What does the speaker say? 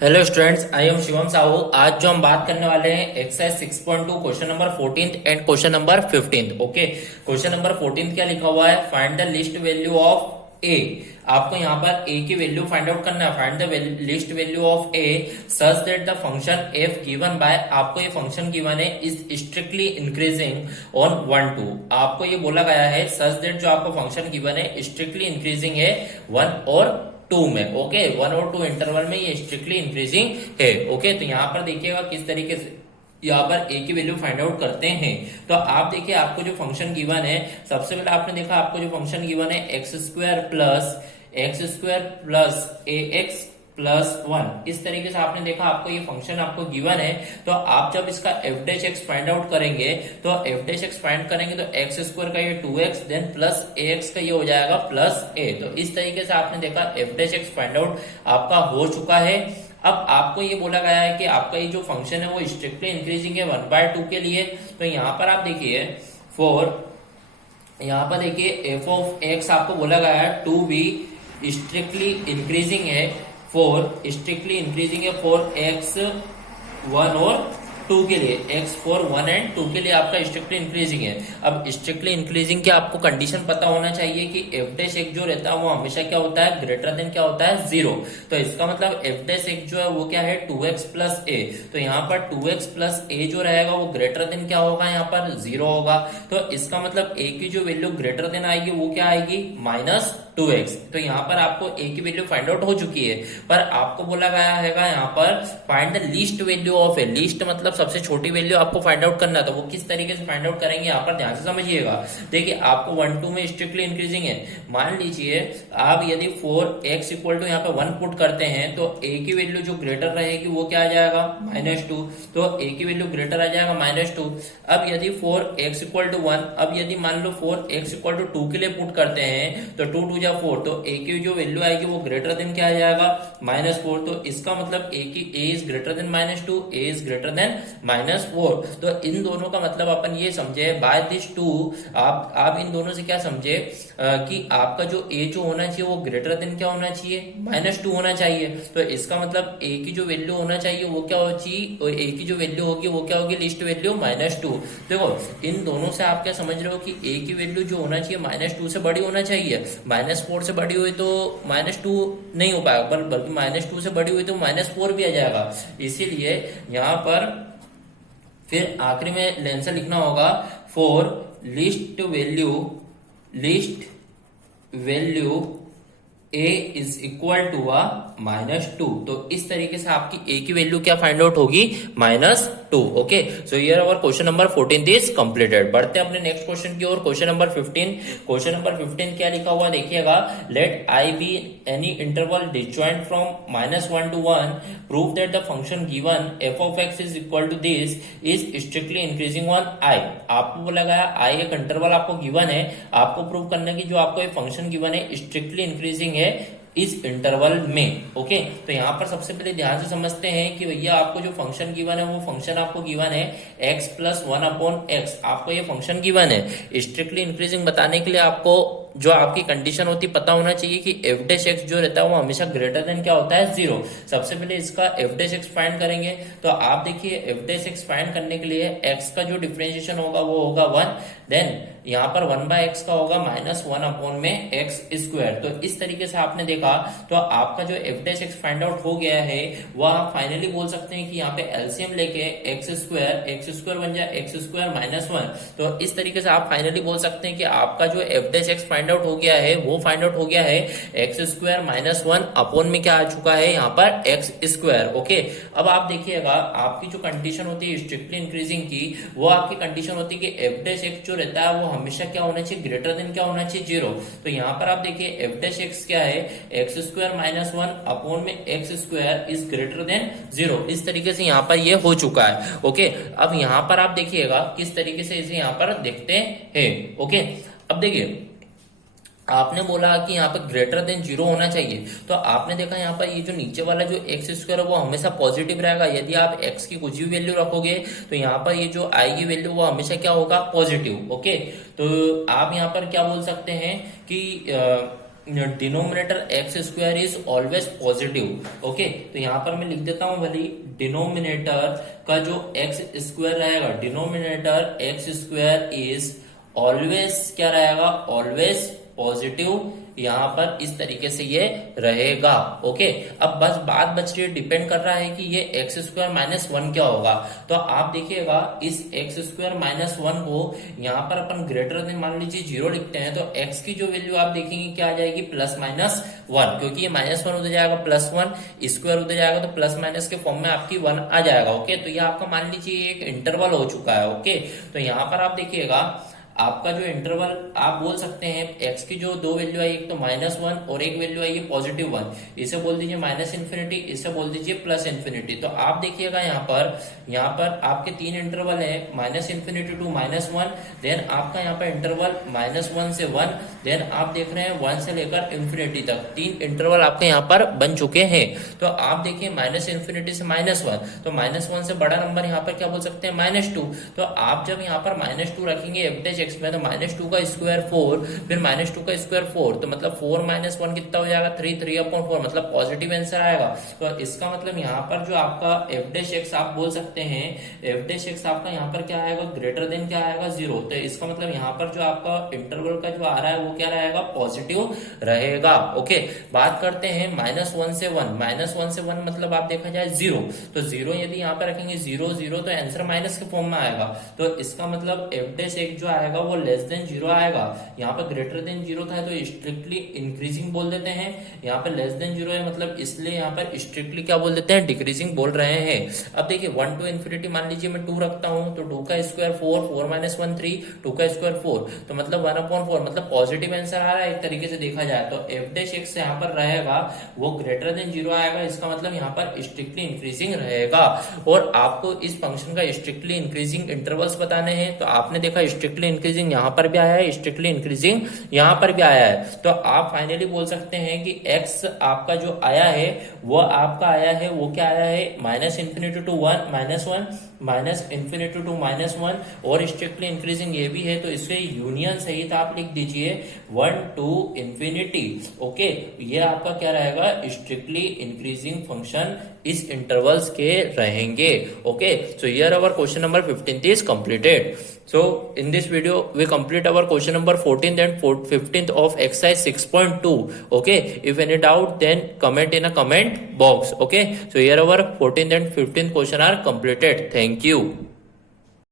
Hello students, I am Shivam Sahu. आज जो हम बात करने वाले हैं exercise 6.2 question number 14 and question number 15। Okay, question number 14 क्या लिखा हुआ है? Find the least value of A. आपको यहाँ पर ए की वैल्यू फाइंड आउट करना है। Find the least value of A such that the function F given by, आपको ये फंक्शन गिवन है, इज स्ट्रिक्टली इंक्रीजिंग ऑन 1 2। आपको ये बोला गया है सच दैट जो आपको फंक्शन गिवन है स्ट्रिक्टली इंक्रीजिंग है 1 और 2 में। ओके, 1 और 2 इंटरवल में ये स्ट्रिक्टली इंक्रीजिंग है। ओके, तो यहाँ पर देखिएगा किस तरीके से यहाँ पर ए की वैल्यू फाइंड आउट करते हैं। तो आप देखिए, आपको जो फंक्शन गिवन है, सबसे पहले आपने देखा आपको जो फंक्शन गिवन है एक्स स्क्वायर प्लस ए एक्स प्लस 1, इस तरीके से आपने देखा आपको ये फंक्शन आपको गिवन है। तो आप जब इसका F dash x find out करेंगे, तो एफ डैश एक्स फाइंड करेंगे तो एक्स स्क्वायर का ये 2x देन प्लस ए एक्स का ये हो जाएगा प्लस ए। तो इस तरीके से आपने देखा F dash x find out आपका हो चुका है। अब आपको ये बोला गया है कि आपका ये जो फंक्शन है वो स्ट्रिक्टली इंक्रीजिंग है 1/2 के लिए। तो यहाँ पर आप देखिए यहाँ पर देखिए एफ ऑफ एक्स आपको बोला गया है टू बी स्ट्रिक्टली इंक्रीजिंग है फॉर एक्स 1 और 2 के लिए, एक्स फॉर 1 एंड 2 के लिए आपका स्ट्रिक्टली इंक्रीजिंग है। अब स्ट्रिक्टली इंक्रीजिंग के आपको कंडीशन पता होना चाहिए कि एफ डैश एक जो रहता है वो हमेशा क्या होता है, ग्रेटर देन क्या होता है, 0। तो इसका मतलब एफ डैश एक जो है वो क्या है, 2x प्लस ए। तो यहाँ पर 2x प्लस ए जो रहेगा वो ग्रेटर देन क्या होगा, यहाँ पर 0 होगा। तो इसका मतलब ए की जो वैल्यू ग्रेटर देन आएगी वो क्या आएगी, -2x। तो यहाँ पर आपको ए की वैल्यू फाइंड आउट हो चुकी है, पर आपको बोला गया है यहाँ पर find the least value of A. Least मतलब सबसे छोटी वैल्यू आपको फाइंड आउट करना, तो वो किस तरीके से फाइंड आउट करेंगे यहाँ पर ध्यान से समझिएगा। देखिए, आपको 1 2 में स्ट्रिक्टली इंक्रीजिंग है। मान लीजिए आप यदि 4x इक्वल टू यहाँ पे 1 पुट करते हैं तो a की वैल्यू जो ग्रेटर रहेगी वो क्या आ जाएगा, -2। तो a की वैल्यू ग्रेटर आ जाएगा -2। अब यदि 4x इक्वल टू 1, अब यदि मान लो 4x इक्वल टू 2 के लिए पुट करते हैं तो 2 2 जा 4, तो a की जो वैल्यू आएगी वो ग्रेटर देन क्या आ जाएगा, -4। तो इसका मतलब a is greater than -2, a is greater than -4। तो इन दोनों का मतलब अपन ये समझे बाय दिस टू, आप इन दोनों से क्या समझे कि आपका जो a जो होना चाहिए वो ग्रेटर देन क्या होना चाहिए, -2 होना चाहिए। तो इसका मतलब a की जो वैल्यू होना चाहिए वो क्या हो चाहिए, a की जो वैल्यू होगी वो क्या होगी, लिस्ट वैल्यू -2। देखो, इन दोनों से आप क्या समझ रहे हो कि a की वैल्यू जो होना चाहिए -2 से बड़ी होना चाहिए। -4 से बड़ी हुई तो -2 नहीं हो पाएगा, बल्कि -2 से बड़ी हुई तो -4 भी आ जाएगा। इसीलिए यहाँ पर फिर आखिरी में आंसर लिखना होगा for list value a is equal to -2। तो इस तरीके से आपकी a की वैल्यू क्या फाइंड आउट होगी, -2। Okay, so here our question number 14 is completed. बढ़ते हैं अपने नेक्स्ट क्वेश्चन की ओर, क्वेश्चन नंबर 15। क्वेश्चन नंबर 15 क्या लिखा हुआ देखिएगा, let i be any interval disjoint from -1 to 1, prove that the function given f of x is equal to this is strictly increasing on i। आपको बोला गया i एक इंटरवल आपको given है, आपको प्रूव करने की जो आपको एक फंक्शन गिवन है स्ट्रिक्टली इंक्रीजिंग है इस इंटरवल में। ओके, तो यहाँ पर सबसे पहले ध्यान से समझते हैं कि भैया आपको जो फंक्शन गिवन है वो फंक्शन आपको गिवन है x प्लस 1/x। आपको ये फंक्शन गिवन है, स्ट्रिक्टली इंक्रीजिंग बताने के लिए आपको जो आपकी कंडीशन होती पता होना चाहिए कि एफ डैश एक्स जो रहता है वो हमेशा ग्रेटर देन क्या होता है, 0। सबसे पहले इसका एफ डैश एक्स फाइंड करेंगे। तो आप देखिए एफ डैश एक्स फाइंड करने के लिए एक्स का जो डिफरेंशिएशन होगा वो होगा 1, देन यहाँ पर 1/x का होगा -1 में एक्स स्क्वायर। तो इस तरीके से आपने देखा, तो आपका जो F dash x find out हो गया है वो आप फाइनली बोल सकते हैं कि यहाँ पे एलसीएम लेके एक्स स्क्वायर बन जाए एक्स स्क्वायर -1। तो इस तरीके से आप फाइनली बोल सकते हैं कि आपका जो F dash x find out हो गया है वो फाइंड आउट हो गया है एक्स स्क्वायर -1 में क्या आ चुका है, यहाँ पर एक्स स्क्वायर। ओके, अब आप देखिएगा आपकी जो कंडीशन होती है स्ट्रिक्टली इंक्रीजिंग की, वो आपकी कंडीशन होती है कि एफ डैश एक्स जो रहता है वो हमेशा क्या होना चाहिए, ग्रेटर देन क्या होना चाहिए, 0। तो यहाँ पर आप देखिए एफ डैश एक्स क्या है, एक्स स्क्वायर -1 में x square is greater than 0। इस तरीके से यहाँ पर ये हो चुका है। ओके, अब यहाँ पर आप देखिएगा किस तरीके से इसे यहाँ पर देखते हैं। ओके, अब देखिए आपने बोला कि यहाँ पर ग्रेटर देन 0 होना चाहिए, तो आपने देखा यहाँ पर ये जो नीचे वाला जो एक्स स्क्वायर है वो हमेशा पॉजिटिव रहेगा। यदि आप एक्स की कुछ भी वैल्यू रखोगे तो यहाँ पर ये जो आई की वैल्यू वो हमेशा क्या होगा, पॉजिटिव। ओके, तो आप यहाँ पर क्या बोल सकते हैं कि denominator x square is always positive. Okay, तो यहाँ पर मैं लिख देता हूं भली डिनोमिनेटर का जो एक्स स्क्वायर रहेगा, denominator x square is always क्या रहेगा, ऑलवेज पॉजिटिव। यहाँ पर इस तरीके से ये रहेगा। ओके, अब बस बात बच रही है, डिपेंड कर रहा है कि ये एक्स स्क्वायर माइनस वन क्या होगा। तो आप देखिएगा इस एक्स स्क्वायर माइनस वन को यहाँ पर अपन ग्रेटर देन मान लीजिए 0 लिखते हैं, तो एक्स की जो वैल्यू आप देखेंगे क्या आ जाएगी, प्लस माइनस वन, क्योंकि ये माइनस वन उधर जाएगा प्लस वन, स्क्वायर उधर जाएगा तो प्लस माइनस के फॉर्म में आपकी वन आ जाएगा। ओके, तो ये आपका मान लीजिए एक इंटरवल हो चुका है। ओके, तो यहाँ पर आप देखिएगा आपका जो इंटरवल आप बोल सकते हैं एक्स की जो दो वैल्यू आई, एक तो माइनस वन और एक वैल्यू आई है पॉजिटिव वन, इसे बोल दीजिए माइनस इन्फिनिटी, इसे बोल दीजिए प्लस इन्फिनिटी। तो आप देखिएगा यहाँ पर आपके तीन इंटरवल है, minus infinity to minus one, then आपका यहाँ पर इंटरवल माइनस वन से वन, देन आप देख रहे हैं वन से लेकर इन्फिनिटी तक, तीन इंटरवल आपके यहाँ पर बन चुके हैं। तो आप देखिए माइनस इन्फिनिटी से माइनस वन, तो माइनस वन से बड़ा नंबर यहाँ पर क्या बोल सकते हैं, माइनस टू। तो आप जब यहाँ पर माइनस टू रखेंगे एफ डैश एक्स में, तो माइनस टू का स्क्वायर फोर, फिर माइनस टू का स्क्वायर फोर, तो मतलब फोर माइनस वन कितना हो जाएगा, थ्री, थ्री अपॉन फोर, मतलब पॉजिटिव आंसर आएगा। तो इसका मतलब यहाँ पर जो आपका एफ डैश एक्स आप बोल सकते हैं, एफ डैश एक्स आपका यहाँ पर क्या आएगा, ग्रेटर देन क्या आएगा, जीरो। तो इसका मतलब यहाँ पर जो आपका इंटरवल का जो आ रहा है वो क्या रहेगा, पॉजिटिव रहेगा। ओके, बात करते हैं माइनस वन से वन, माइनस वन से वन मतलब आप देखा जाए जीरो, तो जीरो यदि यहाँ पर रखेंगे जीरो जीरो तो आंसर माइनस के फॉर्म में आएगा। तो इसका मतलब एफ डैश एक्स जो आएगा वो लेस देन जीरो आएगा। यहाँ पर ग्रेटर देन जीरो था तो स्ट्रिक्टली इंक्रीजिंग बोल देते हैं, यहाँ पर लेस देन जीरो है मतलब इसलिए यहाँ पर स्ट्रिक्टली क्या बोल देते हैं, डिक्रीजिंग बोल रहे हैं। अब देखिए वन टू इन्फिनिटी मान लीजिए मैं टू रखता हूँ, तो टू का square four, four minus one three, two का स्क्वायर फोर, तो मतलब वन अपॉन फोर, मतलब पॉजिटिव आंसर आ रहा है एक तरीके से देखा जाए। तो एफ डैश एक्स यहाँ पर रहेगा वो ग्रेटर देन जीरो आएगा, इसका मतलब यहाँ पर स्ट्रिक्टली इंक्रीजिंग रहेगा। और आपको इस फंक्शन का स्ट्रिक्टली इंक्रीजिंग इंटरवल्स बताने हैं, तो आपने देखा स्ट्रिक्टली इंक्रीजिंग यहाँ पर भी आया है, स्ट्रिक्टली इंक्रीजिंग यहाँ पर भी आया है। तो आप फाइनली बोल सकते हैं कि एक्स आपका जो आया है वो आपका आया है, वो क्या आया है, minus infinity to one, minus one, minus infinity to minus one, और स्ट्रिक्टली इंक्रीजिंग ये भी है, तो इससे यूनियन सहित आप लिख दीजिए वन टू इन्फिनिटी। ओके, ये आपका क्या रहेगा, स्ट्रिक्टली इंक्रीजिंग फंक्शन इस इंटरवल्स के रहेंगे। Okay, so here our question number 15 is completed. So in this video we complete our question number 14th and 15th of exercise 6.2. Okay, if any doubt then comment in a comment box. Okay, so here our 14th and 15th question are completed. Thank you.